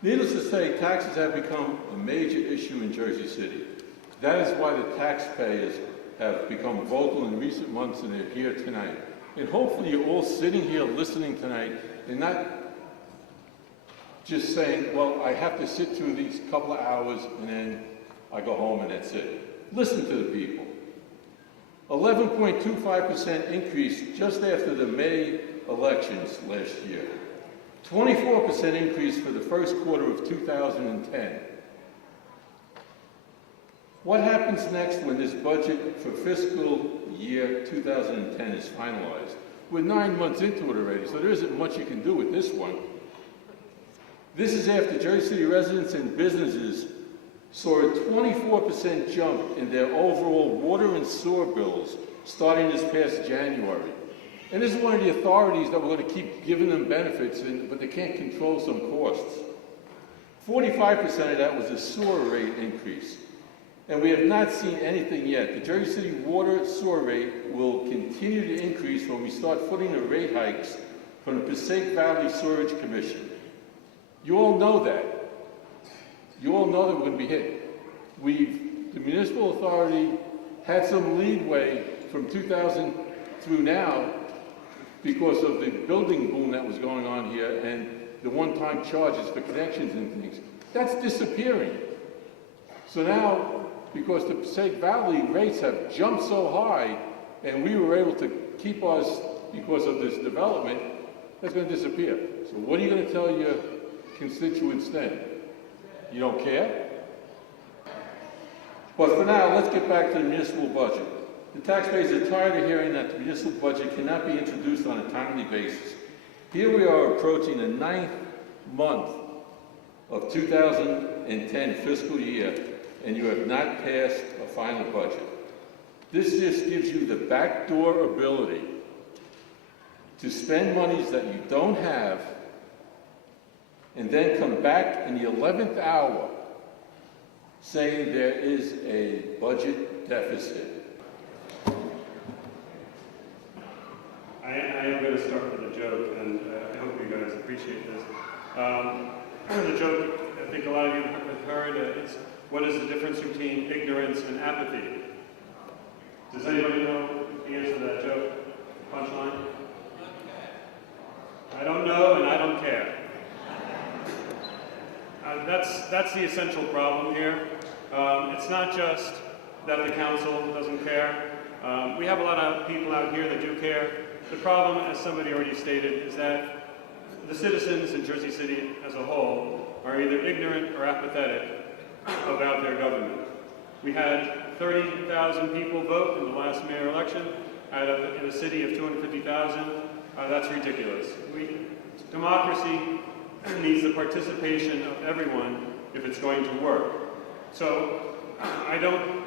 Needless to say, taxes have become a major issue in Jersey City. That is why the taxpayers have become vocal in recent months, and they're here tonight. And hopefully you're all sitting here listening tonight and not just saying, well, I have to sit through these couple of hours and then I go home and that's it. Listen to the people. 11.25% increase just after the May elections last year. 24% increase for the first quarter of 2010. What happens next when this budget for fiscal year 2010 is finalized? We're 9 months into it already, so there isn't much you can do with this one. This is after Jersey City residents and businesses saw a 24% jump in their overall water and sewer bills starting this past January. And this is one of the authorities that we're going to keep giving them benefits, but they can't control some costs. 45% of that was a sewer rate increase. And we have not seen anything yet. The Jersey City water sewer rate will continue to increase when we start footing the rate hikes from the Passaic Valley Sewerage Commission. You all know that. You all know that we're going to be hit. The municipal authority had some leeway from 2000 through now because of the building boom that was going on here and the one-time charges for connections and things. That's disappearing. So now, because the Passaic Valley rates have jumped so high and we were able to keep ours because of this development, that's going to disappear. So what are you going to tell your constituents then? You don't care? But for now, let's get back to the municipal budget. The taxpayers are tired of hearing that the municipal budget cannot be introduced on a timely basis. Here we are approaching the 9th month of 2010 fiscal year, and you have not passed a final budget. This just gives you the backdoor ability to spend monies that you don't have and then come back in the 11th hour saying there is a budget deficit. I am going to start with a joke, and I hope you guys appreciate this. The joke, I think a lot of you have heard, is what is the difference between ignorance and apathy? Does anybody know the answer to that joke? Punchline? I don't know and I don't care. That's the essential problem here. It's not just that the council doesn't care. We have a lot of people out here that do care. The problem, as somebody already stated, is that the citizens in Jersey City as a whole are either ignorant or apathetic about their government. We had 30,000 people vote in the last mayor election in a city of 250,000. That's ridiculous. Democracy needs the participation of everyone if it's going to work. So I don't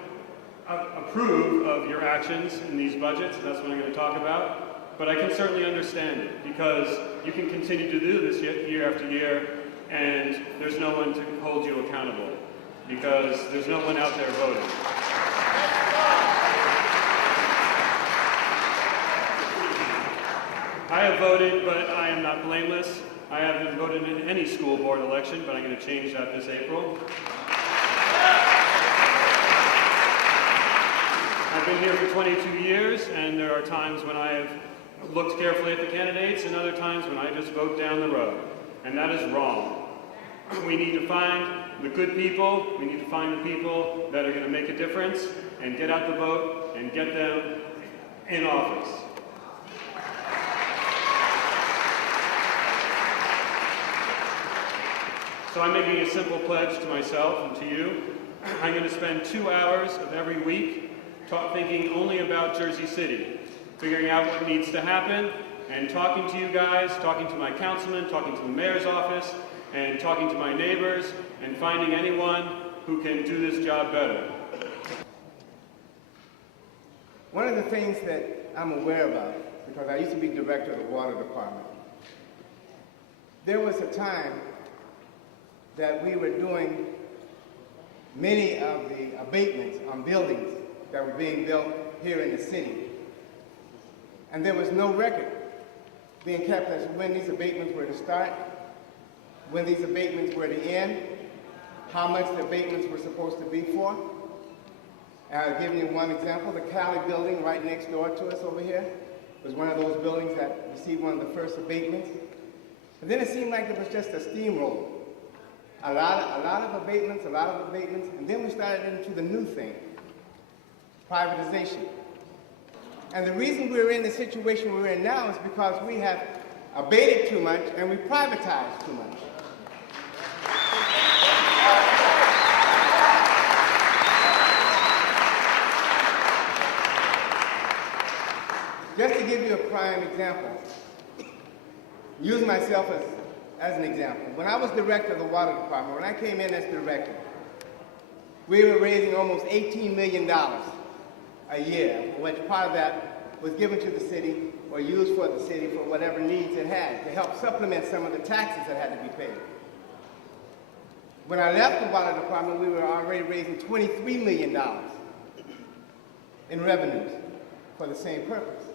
approve of your actions in these budgets, and that's what I'm going to talk about. But I can certainly understand it, because you can continue to do this year after year, and there's no one to hold you accountable, because there's no one out there voting. I have voted, but I am not blameless. I haven't voted in any school board election, but I'm going to change that this April. I've been here for 22 years, and there are times when I have looked carefully at the candidates and other times when I just vote down the road. And that is wrong. We need to find the good people. We need to find the people that are going to make a difference and get out the vote and get them in office. So I'm making a simple pledge to myself and to you. I'm going to spend 2 hours of every week thinking only about Jersey City, figuring out what needs to happen, and talking to you guys, talking to my councilman, talking to the mayor's office, and talking to my neighbors, and finding anyone who can do this job better. One of the things that I'm aware of, because I used to be director of the water department, there was a time that we were doing many of the abatements on buildings that were being built here in the city. And there was no record being kept as to when these abatements were to start, when these abatements were to end, how much the abatements were supposed to be for. And I'll give you one example. The Cali building right next door to us over here was one of those buildings that received one of the first abatements. And then it seemed like it was just a steamroll. A lot of abatements, and then we started into the new thing, privatization. And the reason we're in the situation we're in now is because we have abated too much and we privatized too much. Just to give you a prime example, use myself as an example. When I was director of the water department, when I came in as director, we were raising almost $18 million a year, which part of that was given to the city or used for the city for whatever needs it had to help supplement some of the taxes that had to be paid. When I left the water department, we were already raising $23 million in revenues for the same purpose.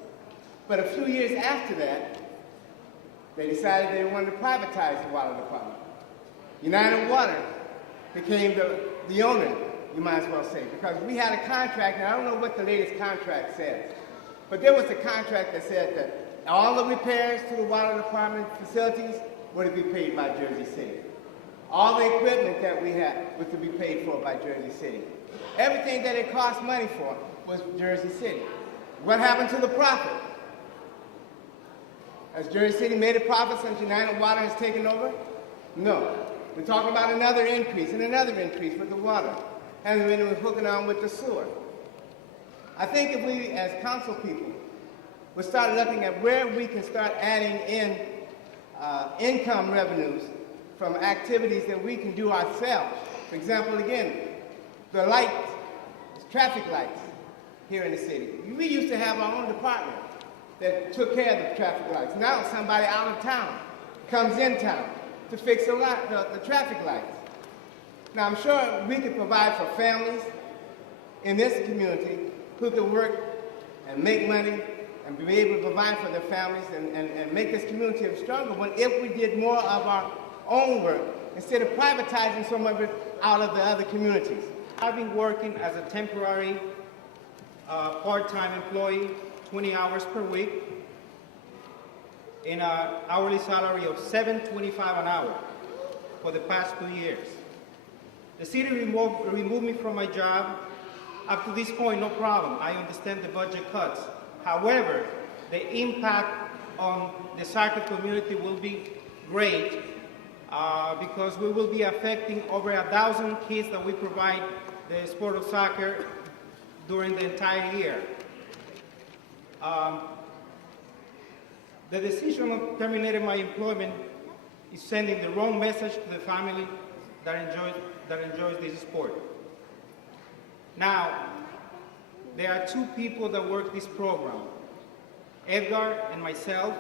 But a few years after that, they decided they wanted to privatize the water department. United Water became the owner, you might as well say, because we had a contract, and I don't know what the latest contract says, but there was a contract that said that all the repairs to the water department facilities were to be paid by Jersey City. All the equipment that we had was to be paid for by Jersey City. Everything that it cost money for was Jersey City. What happened to the profit? Has Jersey City made a profit since United Water has taken over? No. We're talking about another increase and another increase with the water. And then we're hooking on with the sewer. I think if we, as council people, would start looking at where we can start adding in income revenues from activities that we can do ourselves. For example, again, the lights, traffic lights here in the city. We used to have our own department that took care of the traffic lights. Now somebody out of town comes in town to fix the traffic lights. Now I'm sure we could provide for families in this community who could work and make money and be able to provide for their families and make this community a stronger one if we did more of our own work instead of privatizing some of it out of the other communities. I've been working as a temporary part-time employee, 20 hours per week, in an hourly salary of $7.25 an hour for the past 2 years. The city removed me from my job. Up to this point, no problem. I understand the budget cuts. However, the impact on the soccer community will be great because we will be affecting over 1,000 kids that we provide the sport of soccer during the entire year. The decision of terminating my employment is sending the wrong message to the family that enjoys this sport. Now, there are two people that work this program, Edgar and myself,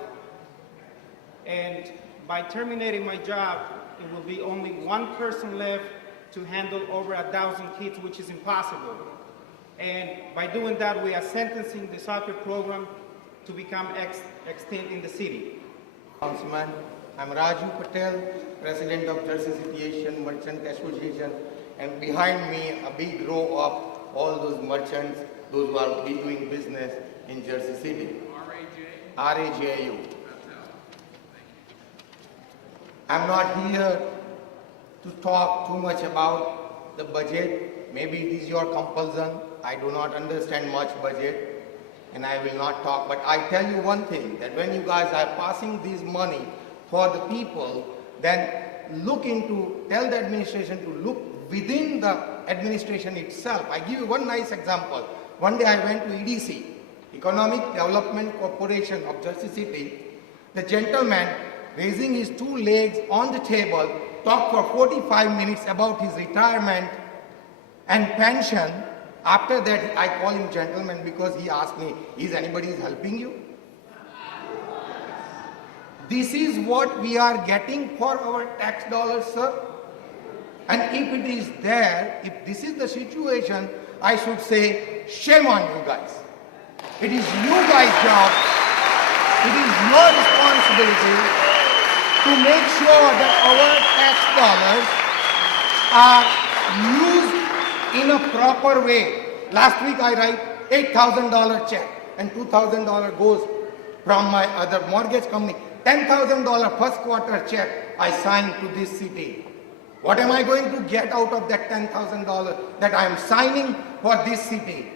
and by terminating my job, it will be only one person left to handle over 1,000 kids, which is impossible. And by doing that, we are sentencing the soccer program to become extinct in the city. Councilman, I'm Raju Patel, President of Jersey City Asian Merchant Association, and behind me a big row of all those merchants, those who are doing business in Jersey City. RAJAU. I'm not here to talk too much about the budget. Maybe it is your compulsion. I do not understand much budget and I will not talk. But I tell you one thing, that when you guys are passing this money for the people, then tell the administration to look within the administration itself. I give you one nice example. One day I went to EDC, Economic Development Corporation of Jersey City. The gentleman, raising his two legs on the table, talked for 45 minutes about his retirement and pension. After that, I call him gentleman because he asked me, is anybody helping you? This is what we are getting for our tax dollars, sir. And if it is there, if this is the situation, I should say, shame on you guys. It is you guys' job. It is your responsibility to make sure that our tax dollars are used in a proper way. Last week I write $8,000 check and $2,000 goes from my other mortgage company. $10,000 first quarter check I signed to this city. What am I going to get out of that $10,000 that I am signing for this city?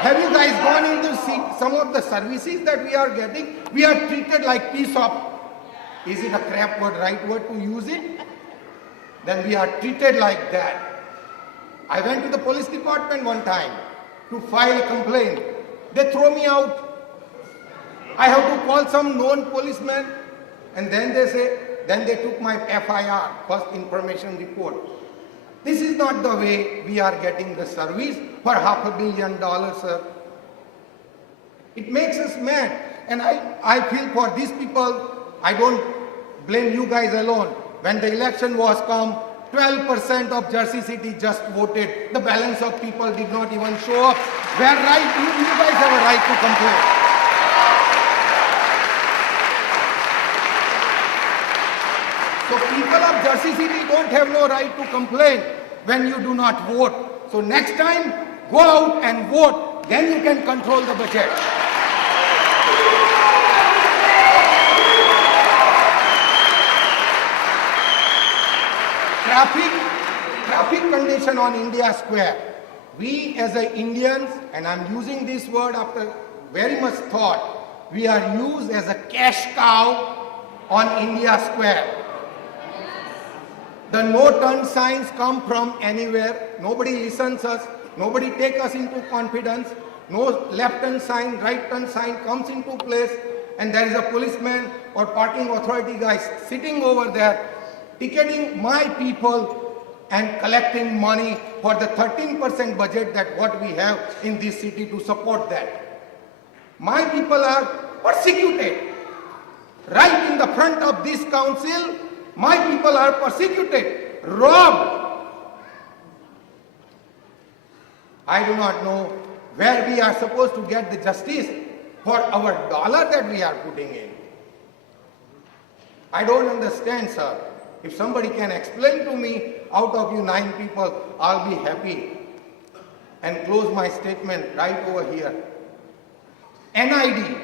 Have you guys gone into see some of the services that we are getting? We are treated like piece of, is it a crap word, right word to use it? Then we are treated like that. I went to the police department one time to file a complaint. They throw me out. I have to call some known policeman, and then they took my FIR, first information report. This is not the way we are getting the service for $500 million, sir. It makes us mad. And I feel for these people, I don't blame you guys alone. When the election was come, 12% of Jersey City just voted. The balance of people did not even show up. We're right, you guys have a right to complain. So people of Jersey City don't have no right to complain when you do not vote. So next time, go out and vote. Then you can control the budget. Traffic condition on India Square. We as Indians, and I'm using this word after very much thought, we are used as a cash cow on India Square. The no turn signs come from anywhere. Nobody listens us. Nobody takes us into confidence. No left turn sign, right turn sign comes into place, and there is a policeman or parking authority guys sitting over there, ticketing my people and collecting money for the 13% budget that what we have in this city to support that. My people are persecuted. Right in the front of this council, my people are persecuted, robbed. I do not know where we are supposed to get the justice for our dollar that we are putting in. I don't understand, sir. If somebody can explain to me, out of you 9 people, I'll be happy. And close my statement right over here. NID.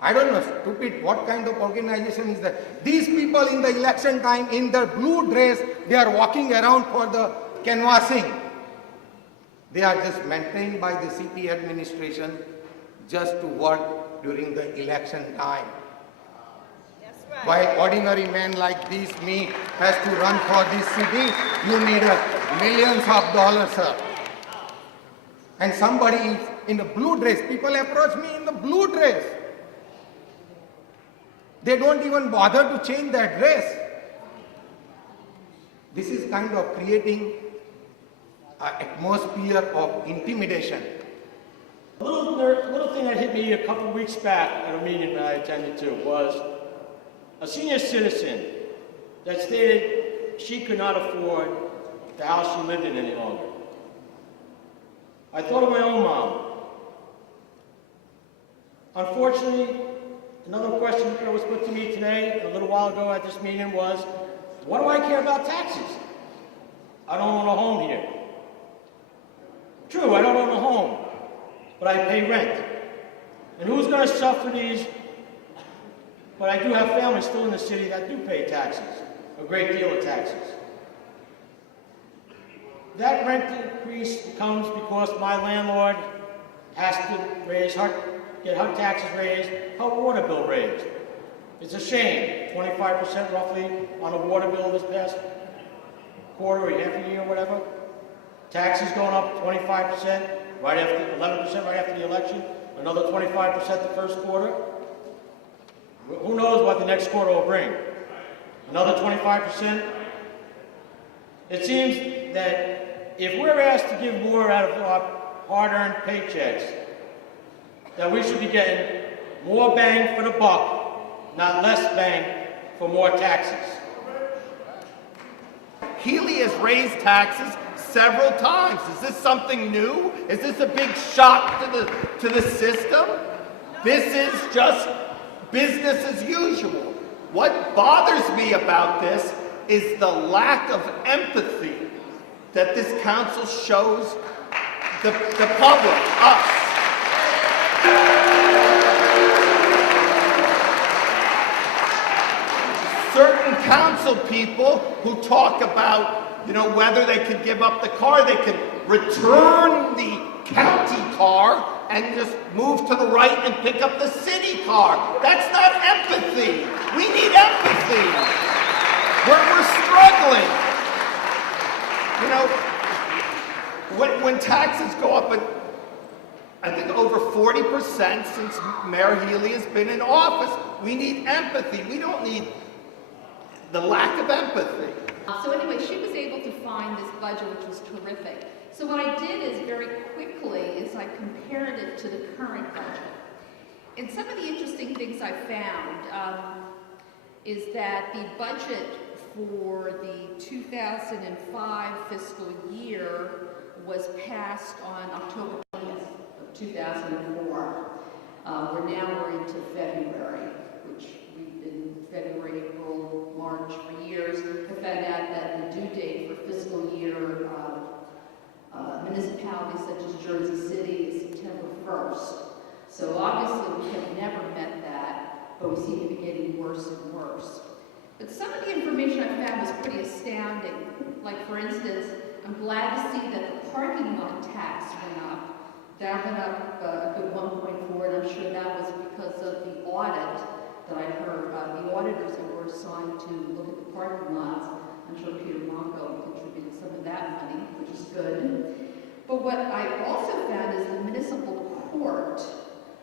I don't know, stupid, what kind of organization is that? These people in the election time, in their blue dress, they are walking around for the canvassing. They are just maintained by the city administration just to work during the election time. While ordinary man like this, me, has to run for this city, you need millions of dollars, sir. And somebody in the blue dress, people approach me in the blue dress. They don't even bother to change their dress. This is kind of creating an atmosphere of intimidation. A little thing that hit me a couple weeks back at a meeting that I attended to was a senior citizen that stated she could not afford the house she lived in any longer. I thought of my own mom. Unfortunately, another question that was put to me today, a little while ago at this meeting, was, what do I care about taxes? I don't own a home here. True, I don't own a home, but I pay rent. And who's going to suffer these? But I do have family still in the city that do pay taxes, a great deal of taxes. That rent increase comes because my landlord has to get her taxes raised, her water bill raised. It's a shame, 25% roughly on a water bill this past quarter or half a year or whatever. Taxes going up 25%, 11% right after the election, another 25% the first quarter. Who knows what the next quarter will bring? Another 25%? It seems that if we're asked to give more out of our hard-earned paychecks, that we should be getting more bang for the buck, not less bang for more taxes. Healy has raised taxes several times. Is this something new? Is this a big shock to the system? This is just business as usual. What bothers me about this is the lack of empathy that this council shows the public, us. Certain council people who talk about, whether they could give up the car, they could return the county car and just move to the right and pick up the city car. That's not empathy. We need empathy. We're struggling. When taxes go up, I think over 40% since Mayor Healy has been in office, we need empathy. We don't need the lack of empathy. So anyway, she was able to find this budget, which was terrific. So what I did is very quickly is I compared it to the current budget. And some of the interesting things I found is that the budget for the 2005 fiscal year was passed on October 20th of 2004. We're into February, which we've been February, April, March for years. I found out that the due date for fiscal year municipalities such as Jersey City is September 1st. So obviously we have never met that, but we seem to be getting worse and worse. But some of the information I found was pretty astounding. Like for instance, I'm glad to see that the parking lot tax went up. That went up a good 1.4, and I'm sure that was because of the audit that I heard about the auditors that were assigned to look at the parking lots. I'm sure Peter Monco contributed some of that money, which is good. But what I also found is the municipal court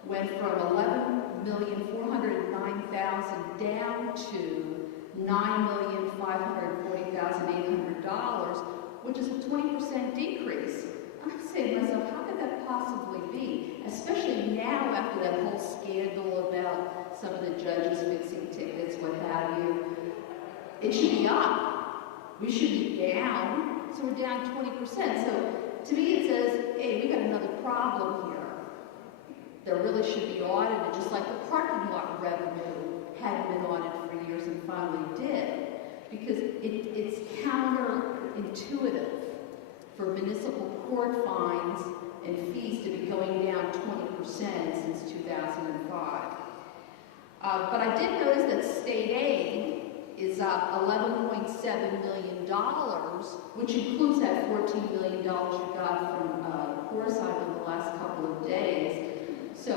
went from $11,409,000 down to $9,540,800, which is a 20% decrease. I'm saying to myself, how could that possibly be? Especially now after that whole scandal about some of the judges fixing tickets, what have you. It should be up. We should be down, so we're down 20%. So to me it says, hey, we got another problem here. There really should be audited, just like the parking lot revenue hadn't been audited for years and finally did. Because it's counterintuitive for municipal court fines and fees to be going down 20% since 2005. But I did notice that state aid is up $11.7 million, which includes that $14 million you got from Forsyth in the last couple of days. So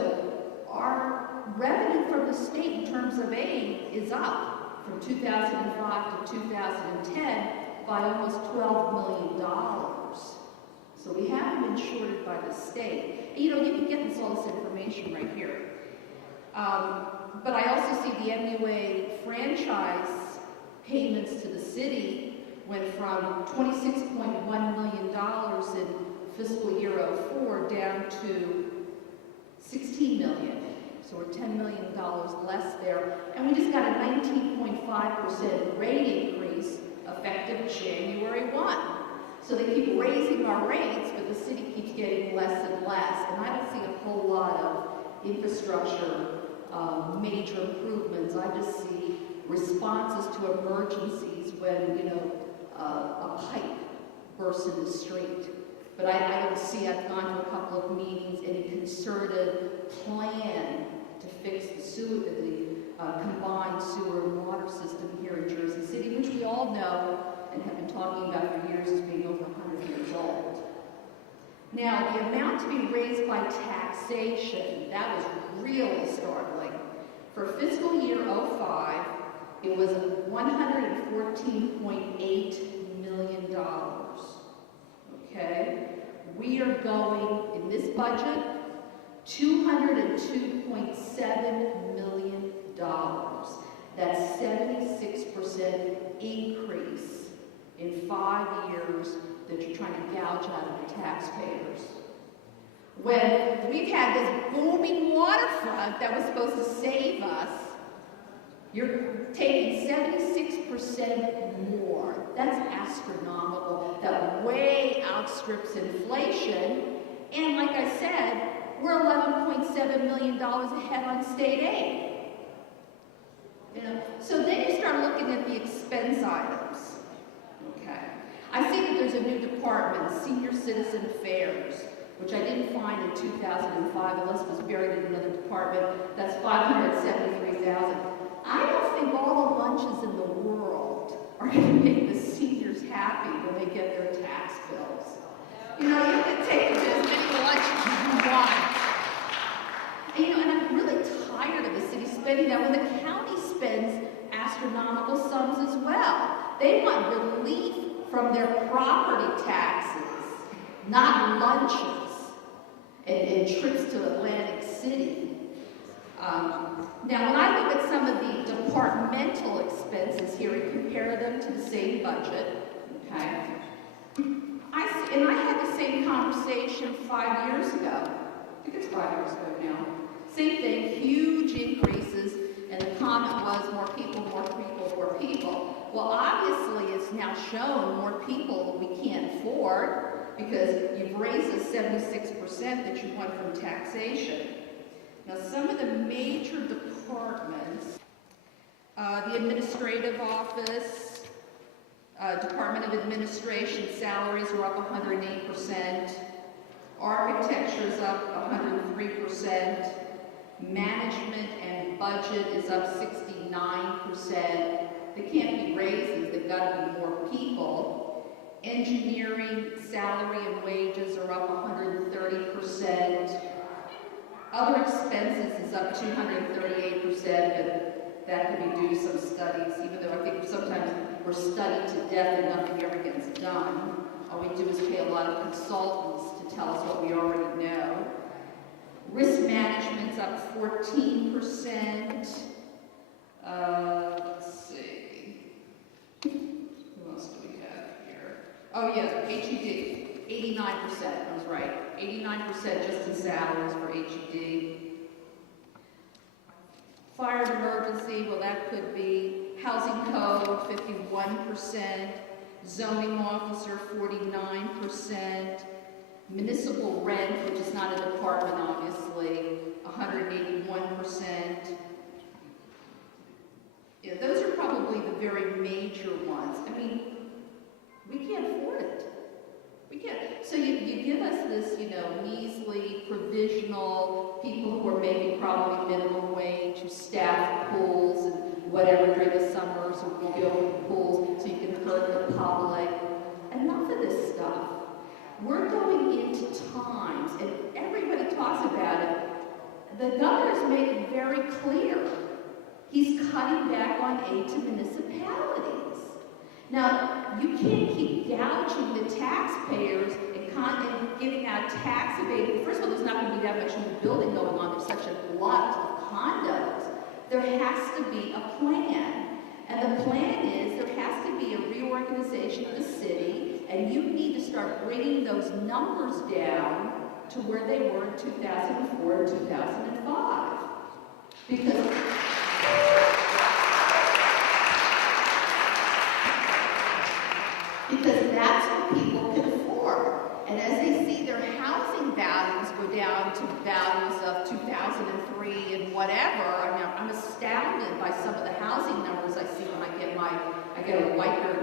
our revenue from the state in terms of aid is up from 2005 to 2010 by almost $12 million. So we haven't been shorted by the state. And, you can get all this information right here. But I also see the MUA franchise payments to the city went from $26.1 million in fiscal year 04 down to $16 million. So we're $10 million less there. And we just got a 19.5% rate increase effective January 1. So they keep raising our rates, but the city keeps getting less and less. And I don't see a whole lot of infrastructure major improvements. I just see responses to emergencies when, a pipe bursts in the street. But I don't see, I've gone to a couple of meetings, any concerted plan to fix the combined sewer and water system here in Jersey City, which we all know and have been talking about for years as being over 100 years old. Now, the amount to be raised by taxation, that was really startling. For fiscal year 05, it was $114.8 million. Okay? We are going, in this budget, $202.7 million. That's 76% increase in 5 years that you're trying to gouge out of the taxpayers. When we've had this booming waterfront that was supposed to save us, you're taking 76% more. That's astronomical. That way outstrips inflation. And like I said, we're $11.7 million ahead on state aid. You know, so then you start looking at the expense items. Okay. I see that there's a new department, Senior Citizen Affairs, which I didn't find in 2005 unless it was buried in another department. That's $573,000. I don't think all the lunches in the world are going to make the seniors happy when they get their tax bills. You know, you can take them to as many lunches as you want. And, you know, and I'm really tired of the city spending that when the county spends astronomical sums as well. They want relief from their property taxes, not lunches and trips to Atlantic City. Now, when I look at some of the departmental expenses here and compare them to the same budget, okay, I had the same conversation 5 years ago. I think it's 5 years ago now. Same thing, huge increases, and the comment was more people, more people, more people. Well, obviously, it's now shown more people we can't afford because you've raised the 76% that you want from taxation. Now, some of the major departments, the administrative office, Department of Administration salaries are up 108%, architecture is up 103%, management and budget is up 69%. They can't be raises, they've got to be more people. Engineering salary and wages are up 130%. Other expenses is up 238%, but that could be due to some studies, even though I think sometimes we're studied to death and nothing ever gets done. All we do is pay a lot of consultants to tell us what we already know. Risk management's up 14%. Let's see. Who else do we have here? Oh yeah, HED, 89%, I was right. 89% just in salaries for HED. Fire and emergency, well that could be housing code, 51%. Zoning officer, 49%. Municipal rent, which is not a department obviously, 181%. Yeah, those are probably the very major ones. I mean, we can't afford it. We can't. So you give us this, you know, measly, provisional, people who are maybe probably minimum wage, who staff pools and whatever during the summers, or will go to pools so you can hurt the public. Enough of this stuff. We're going into times, and everybody talks about it, the governor's made it very clear. He's cutting back on aid to municipalities. Now, you can't keep gouging the taxpayers and giving out tax abatement. First of all, there's not going to be that much new building going on. There's such a glut of condos. There has to be a plan. And the plan is there has to be a reorganization of the city, and you need to start bringing those numbers down to where they were in 2004 and 2005. Because that's what people can afford. And as they see their housing values go down to values of 2003 and whatever, I mean, I'm astounded by some of the housing numbers I see when I get a Whiker,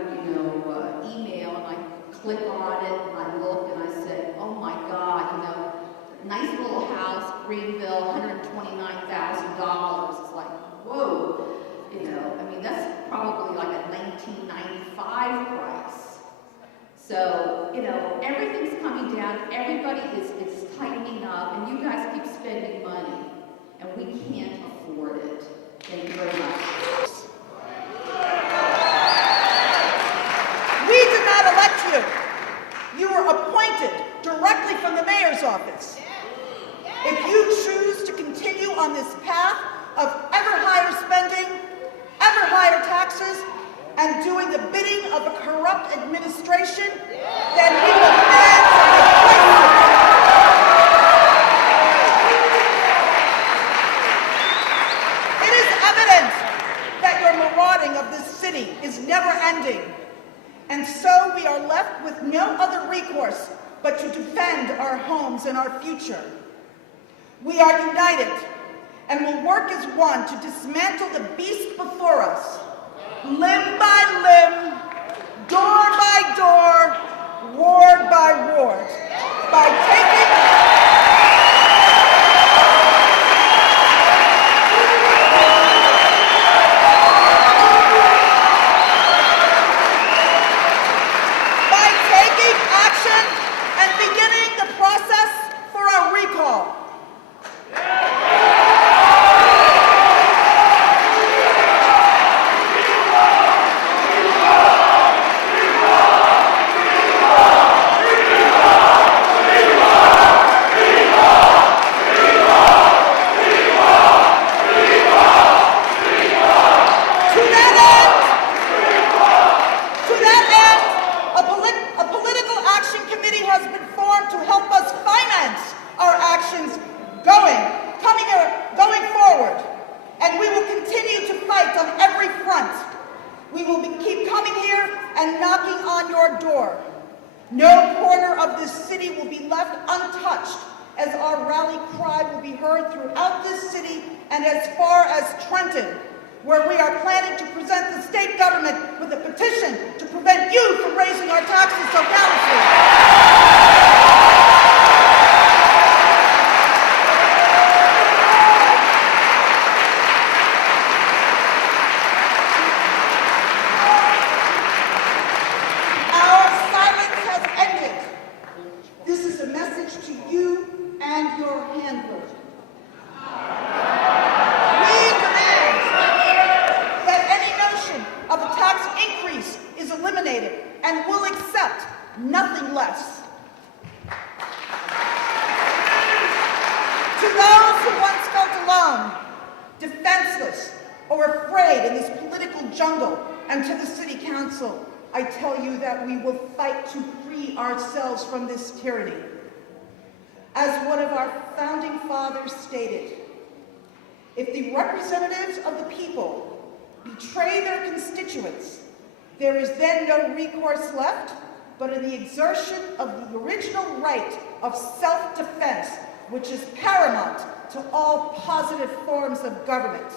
email, and I click on it and I look and I say, oh my God, nice little house, Greenville, $129,000. It's like, whoa, I mean, that's probably like a 1995 price. So, everything's coming down, everybody is tightening up, and you guys keep spending money, and we can't afford it. Thank you very much. We did not elect you. You were appointed directly from the mayor's office. If you choose to continue on this path of ever higher spending, ever higher taxes, and doing the bidding of a corrupt administration, then we will stand to replace you. It is evident that your marauding of this city is never ending, and so we are left with no other recourse but to defend our homes and our future. We are united, and will work as one to dismantle the beast before us, limb by limb, door by door, ward by ward, by taking action and beginning the process for our recall. A political action committee has been formed to help us finance our actions going forward. And we will continue to fight on every front. We will keep coming here and knocking on your door. No corner of this city will be left untouched, as our rally cry will be heard throughout this city and as far as Trenton, where we are planning to present the state government with a petition to prevent you from raising our taxes so callously. Our silence has ended. This is a message to you and your handler. We demand that any notion of a tax increase is eliminated and will accept nothing less. To those who once felt alone, defenseless, or afraid in this political jungle, and to the City Council, I tell you that we will fight to free ourselves from this tyranny. As one of our founding fathers stated, if the representatives of the people betray their constituents, there is then no recourse left but in the exertion of the original right of self-defense, which is paramount to all positive forms of government.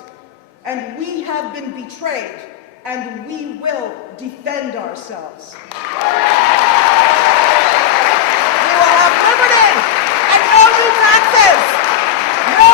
And we have been betrayed, and we will defend ourselves. We will have liberty and no new taxes. No